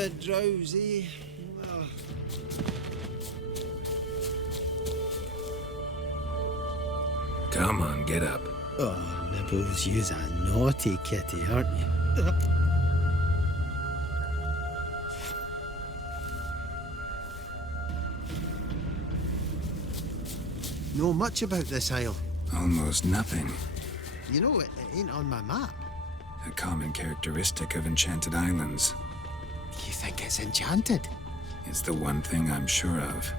bit drowsy. Oh. Come on, get up. Oh, Nibbles, you's a naughty kitty, aren't you? Know much about this isle? Almost nothing. You know, it ain't on my map. A common characteristic of enchanted islands. You think it's enchanted? It's the one thing I'm sure of.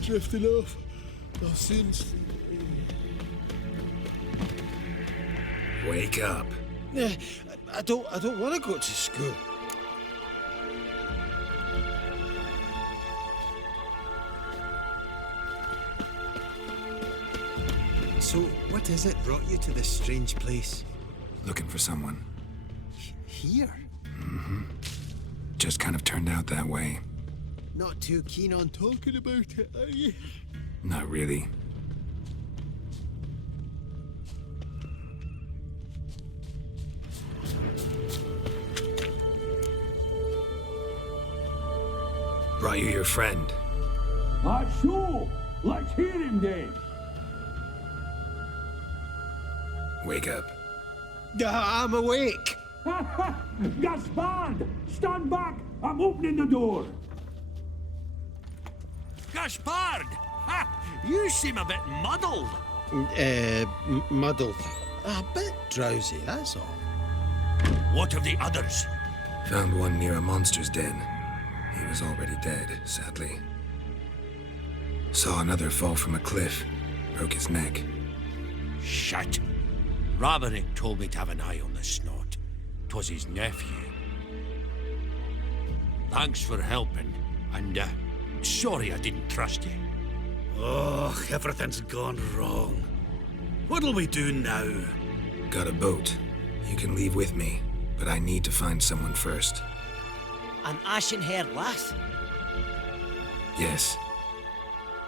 Drifting off. I'll soon. Wake up. I don't want to go to school. So, what is it brought you to this strange place? Looking for someone. Here? Mm-hmm. Just kind of turned out that way. Not too keen on talking about it, are you? Not really. Brought you your friend. Sure. Let's hear him then. Wake up. I'm awake. Gaspard! Stand back! I'm opening the door. Gaspard! Ha! You seem a bit muddled. Muddled. A bit drowsy, that's all. What of the others? Found one near a monster's den. He was already dead, sadly. Saw another fall from a cliff. Broke his neck. Shit. Rabinick told me to have an eye on the snot. 'Twas his nephew. Thanks for helping, and sorry I didn't trust you. Oh, everything's gone wrong. What'll we do now? Got a boat. You can leave with me, but I need to find someone first. An ashen-haired lass? Yes.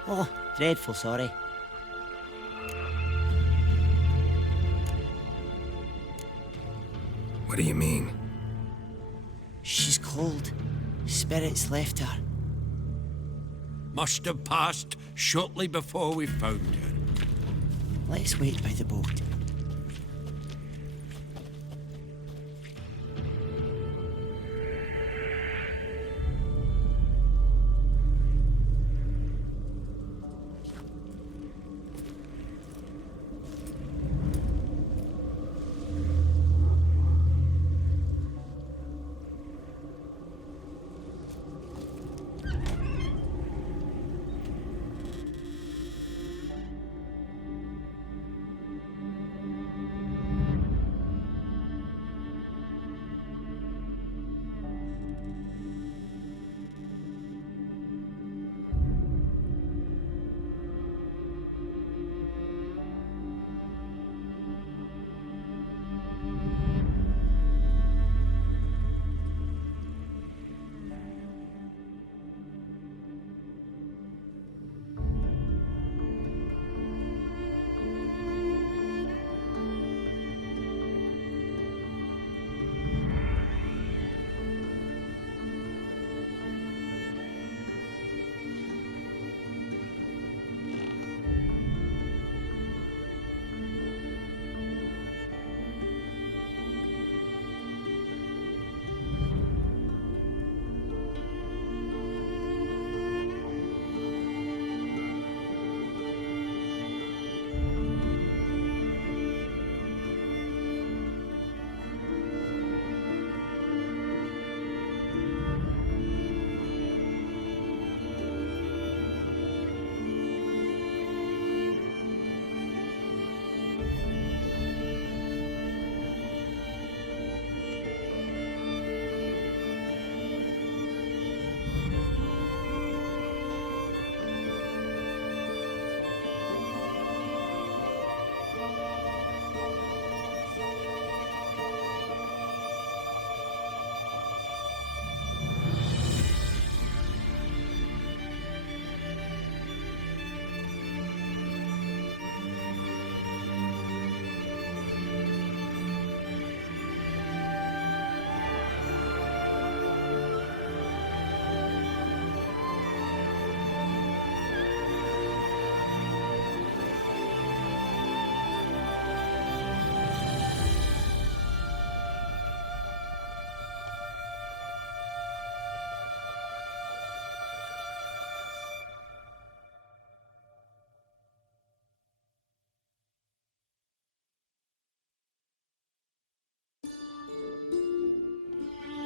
Oh, dreadful sorry. What do you mean? She's cold. Spirits left her. Must have passed shortly before we found her. Let's wait by the boat.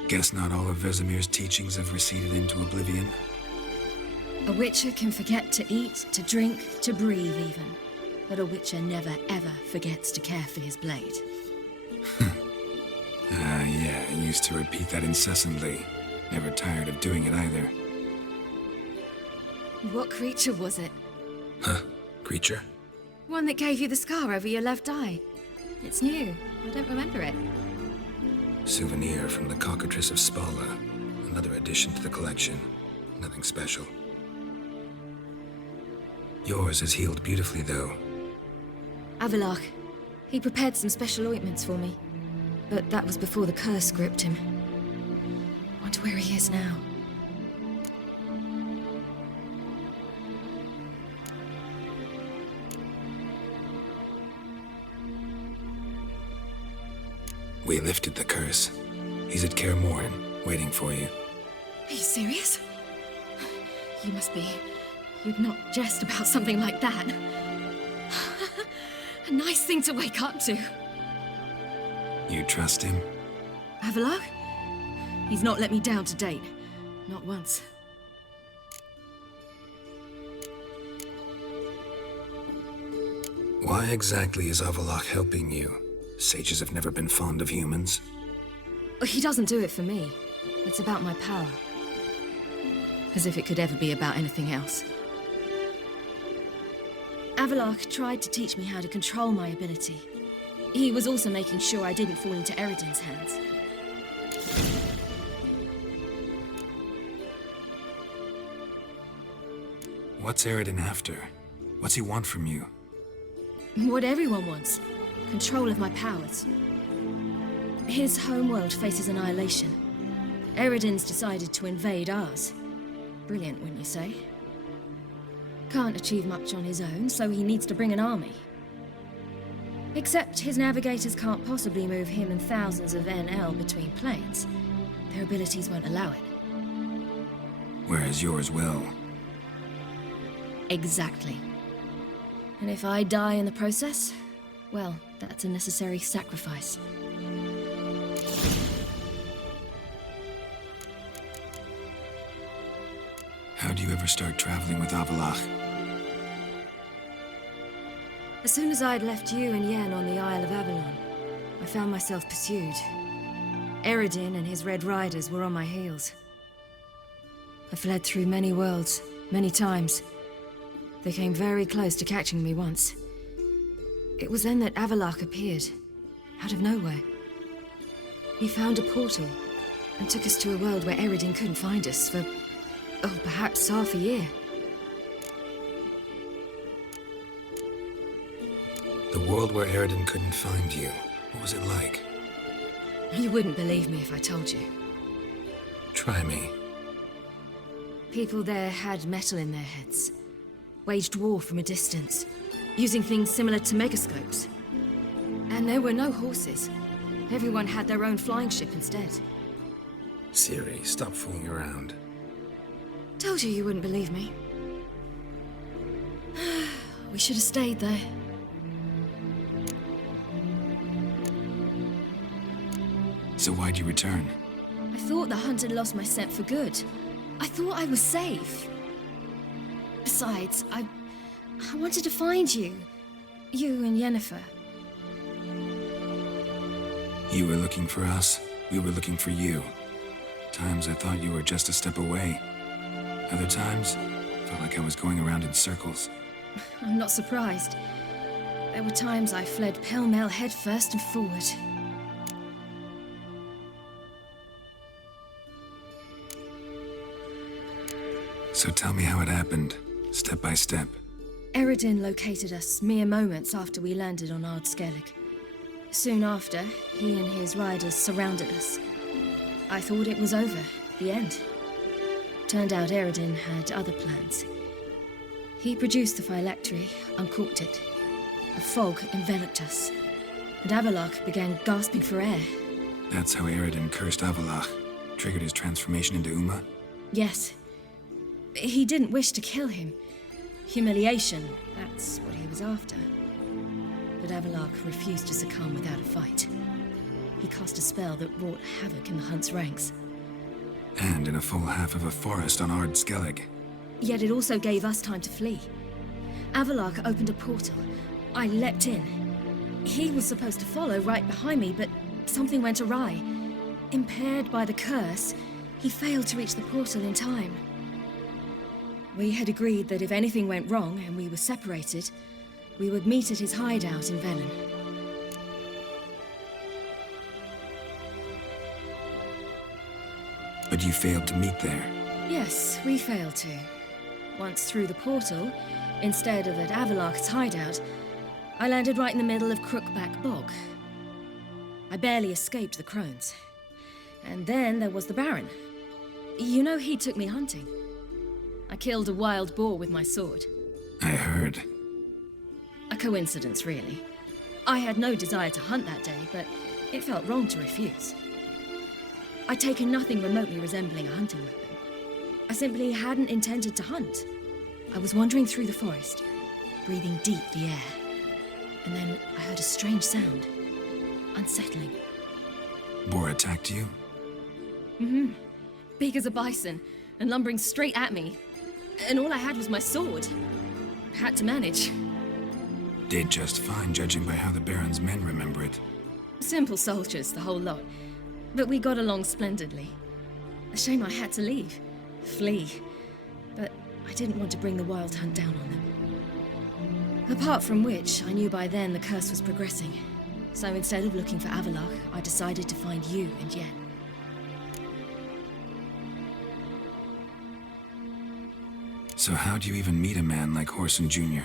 Guess not all of Vesemir's teachings have receded into oblivion. A witcher can forget to eat, to drink, to breathe even. But a witcher never ever forgets to care for his blade. Yeah, I used to repeat that incessantly. Never tired of doing it either. What creature was it? Huh? Creature? One that gave you the scar over your left eye. It's new. I don't remember it. Souvenir from the cockatrice of Spala. Another addition to the collection. Nothing special. Yours is healed beautifully, though. Avallac'h. He prepared some special ointments for me. But that was before the curse gripped him. Wonder where he is now. We lifted the curse. He's at Kaer Morhen, waiting for you. Are you serious? You must be. You'd not jest about something like that. A nice thing to wake up to. You trust him? Avallac'h? He's not let me down to date. Not once. Why exactly is Avallac'h helping you? Sages have never been fond of humans. He doesn't do it for me. It's about my power. As if it could ever be about anything else. Avallac'h tried to teach me how to control my ability. He was also making sure I didn't fall into Eredin's hands. What's Eredin after? What's he want from you? What everyone wants. Control of my powers. His homeworld faces annihilation. Eredin's decided to invade ours. Brilliant, wouldn't you say? Can't achieve much on his own, so he needs to bring an army. Except his navigators can't possibly move him and thousands of NL between planes. Their abilities won't allow it. Whereas yours will. Exactly. And if I die in the process, well, that's a necessary sacrifice. How'd you ever start traveling with Avallac'h? As soon as I'd left you and Yen on the Isle of Avalon, I found myself pursued. Eredin and his Red Riders were on my heels. I fled through many worlds, many times. They came very close to catching me once. It was then that Avallac'h appeared, out of nowhere. He found a portal and took us to a world where Eredin couldn't find us for, perhaps half a year. The world where Eredin couldn't find you. What was it like? You wouldn't believe me if I told you. Try me. People there had metal in their heads. Waged war from a distance, using things similar to megascopes. And there were no horses. Everyone had their own flying ship instead. Ciri, stop fooling around. Told you you wouldn't believe me. We should have stayed there. So why'd you return? I thought the hunt had lost my scent for good. I thought I was safe. Besides, I wanted to find you. You and Yennefer. You were looking for us, we were looking for you. Times I thought you were just a step away. Other times, felt like I was going around in circles. I'm not surprised. There were times I fled pell-mell headfirst and forward. So tell me how it happened, step by step. Eredin located us mere moments after we landed on Ard Skellig. Soon after, he and his riders surrounded us. I thought it was over, the end. Turned out Eredin had other plans. He produced the phylactery, uncorked it. A fog enveloped us, and Avallac'h began gasping for air. That's how Eredin cursed Avallac'h, triggered his transformation into Uma? Yes. He didn't wish to kill him. Humiliation, that's what he was after. But Avallac'h refused to succumb without a fight. he cast a spell that wrought havoc in the hunt's ranks. And in a full half of a forest on Ard Skellig. Yet it also gave us time to flee. Avalark opened a portal. I leapt in. He was supposed to follow right behind me, but something went awry. Impaired by the curse, he failed to reach the portal in time. We had agreed that if anything went wrong and we were separated, we would meet at his hideout in Velen. But you failed to meet there. Yes, we failed to. Once through the portal, instead of at Avalark's hideout, I landed right in the middle of Crookback Bog. I barely escaped the crones. And then there was the Baron. You know, he took me hunting. I killed a wild boar with my sword. I heard. A coincidence, really. I had no desire to hunt that day, but it felt wrong to refuse. I'd taken nothing remotely resembling a hunting weapon. I simply hadn't intended to hunt. I was wandering through the forest, breathing deep the air. And then I heard a strange sound. Unsettling. Boar attacked you? Mm-hmm. Big as a bison, and lumbering straight at me. And all I had was my sword. Had to manage. Did just fine, judging by how the Baron's men remember it. Simple soldiers, the whole lot. But we got along splendidly. A shame I had to leave. Flee. But I didn't want to bring the wild hunt down on them. Apart from which, I knew by then the curse was progressing. So instead of looking for Avalark, I decided to find you and Yen. So how'd you even meet a man like Horson Jr.?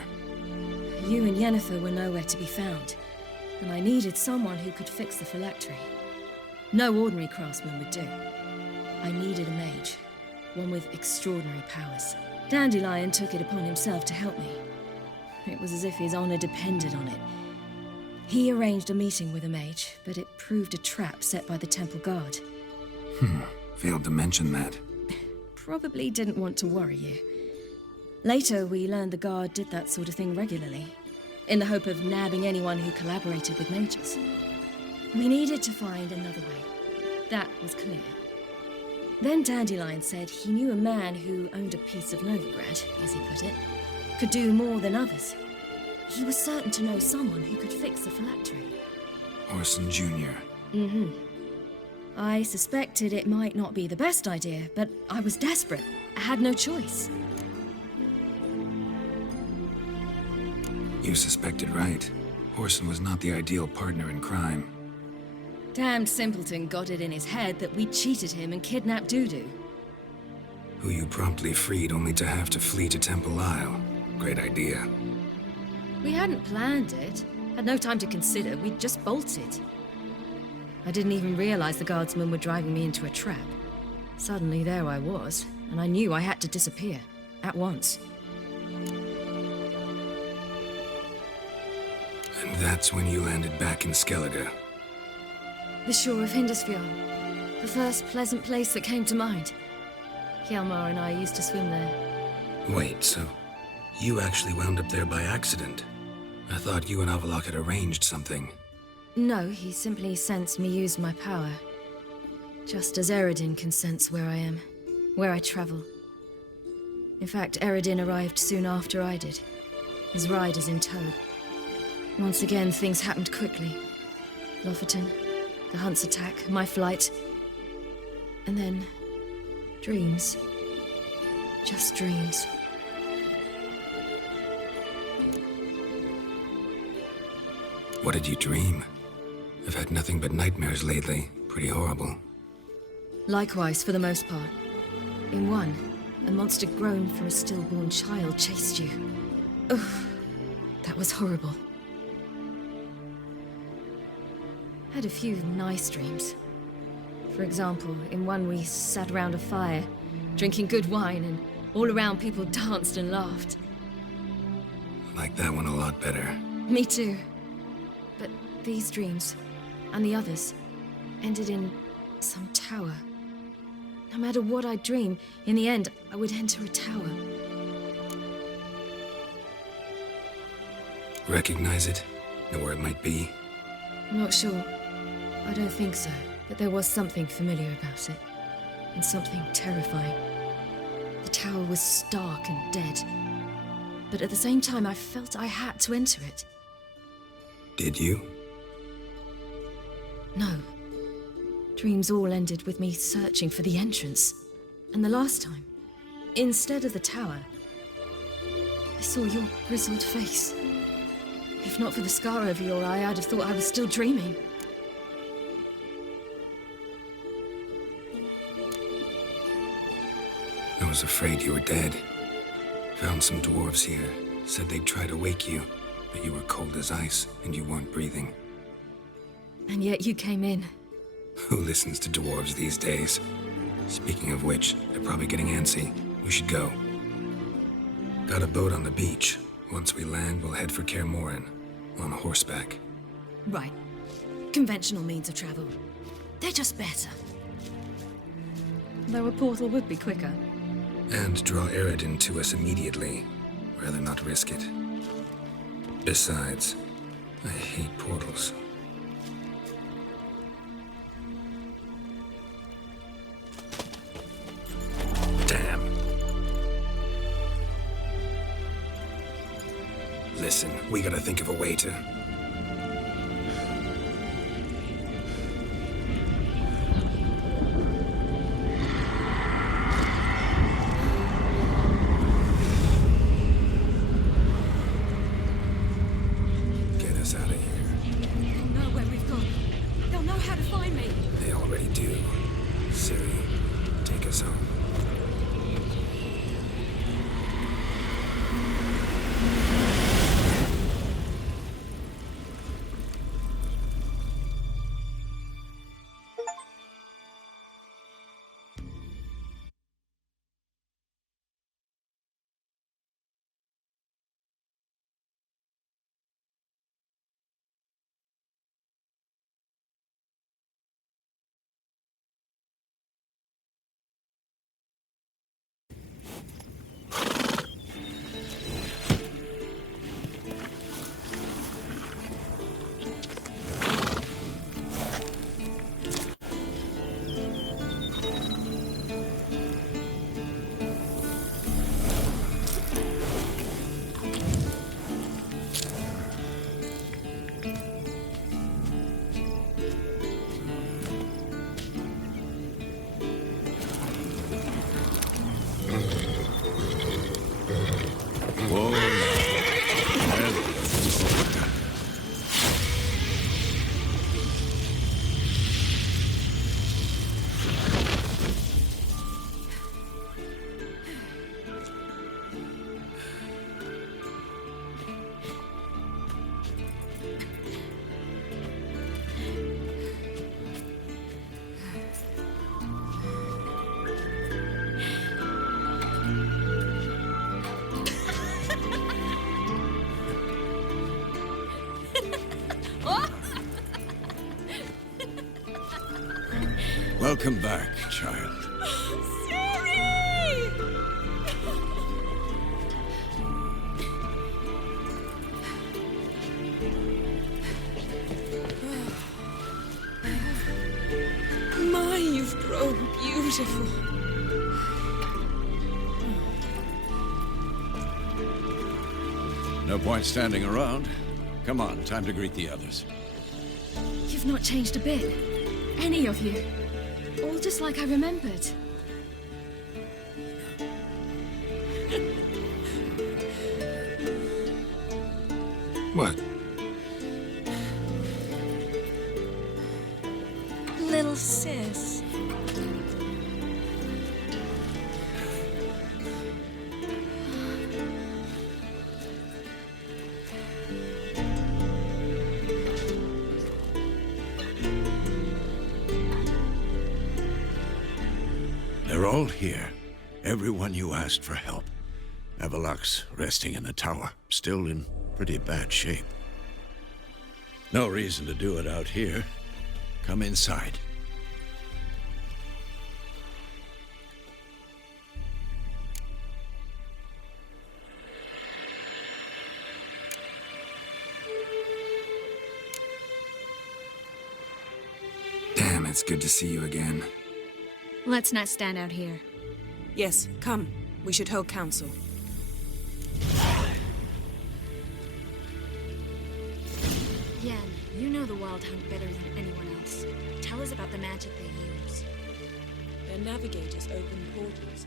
You and Yennefer were nowhere to be found, and I needed someone who could fix the phylactery. No ordinary craftsman would do. I needed a mage, one with extraordinary powers. Dandelion took it upon himself to help me. It was as if his honor depended on it. He arranged a meeting with a mage, but it proved a trap set by the temple guard. Failed to mention that. Probably didn't want to worry you. Later, we learned the guard did that sort of thing regularly, in the hope of nabbing anyone who collaborated with mages. We needed to find another way. That was clear. Then Dandelion said he knew a man who owned a piece of Novigrad, as he put it, could do more than others. He was certain to know someone who could fix the phylactery. Horson Jr. Mm-hmm. I suspected it might not be the best idea, but I was desperate. I had no choice. You suspected right. Horson was not the ideal partner in crime. Damned simpleton got it in his head that we cheated him and kidnapped Dudu. Who you promptly freed only to have to flee to Temple Isle. Great idea. We hadn't planned it. Had no time to consider. We just bolted. I didn't even realize the guardsmen were driving me into a trap. Suddenly there I was, and I knew I had to disappear. At once. And that's when you landed back in Skellige. The shore of Hindisfjord. The first pleasant place that came to mind. Hjalmar and I used to swim there. Wait, so you actually wound up there by accident? I thought you and Avalok had arranged something. No, he simply sensed me use my power. Just as Eredin can sense where I am, where I travel. In fact, Eredin arrived soon after I did. His riders in tow. Once again, things happened quickly. Lofoten, the hunt's attack, my flight. And then, dreams. Just dreams. What did you dream? I've had nothing but nightmares lately. Pretty horrible. Likewise, for the most part. In one, a monster grown from a stillborn child chased you. Ugh, that was horrible. Had a few nice dreams. For example, in one we sat around a fire, drinking good wine, and all around people danced and laughed. Like that one a lot better. Me too. But these dreams, and the others, ended in some tower. No matter what I dream, in the end, I would enter a tower. Recognize it? Know where it might be? I'm not sure. I don't think so. But there was something familiar about it. And something terrifying. The tower was stark and dead. But at the same time, I felt I had to enter it. Did you? No. Dreams all ended with me searching for the entrance. And the last time, instead of the tower, I saw your grizzled face. If not for the scar over your eye, I'd have thought I was still dreaming. I was afraid you were dead. Found some dwarves here. Said they'd try to wake you, but you were cold as ice and you weren't breathing. And yet you came in. Who listens to dwarves these days? Speaking of which, they're probably getting antsy. We should go. Got a boat on the beach. Once we land, we'll head for Kaer Morhen. On horseback. Right. Conventional means of travel. They're just better. Though a portal would be quicker. And draw Eredin to us immediately. Rather not risk it. Besides, I hate portals. Damn. Listen, we gotta think of a way to... Get us out of here. They'll know where we've gone. They'll know how to find me. They already do. Ciri, take us home. Welcome back, child. My, you've grown beautiful. No point standing around. Come on, time to greet the others. You've not changed a bit. Any of you. All just like I remembered. What? Little sis. They're all here. Everyone you asked for help. Avalok's resting in the tower, still in pretty bad shape. No reason to do it out here. Come inside. It's good to see you again. Let's not stand out here. Yes, come. We should hold council. Yen, you know the Wild Hunt better than anyone else. Tell us about the magic they use. Their navigators open portals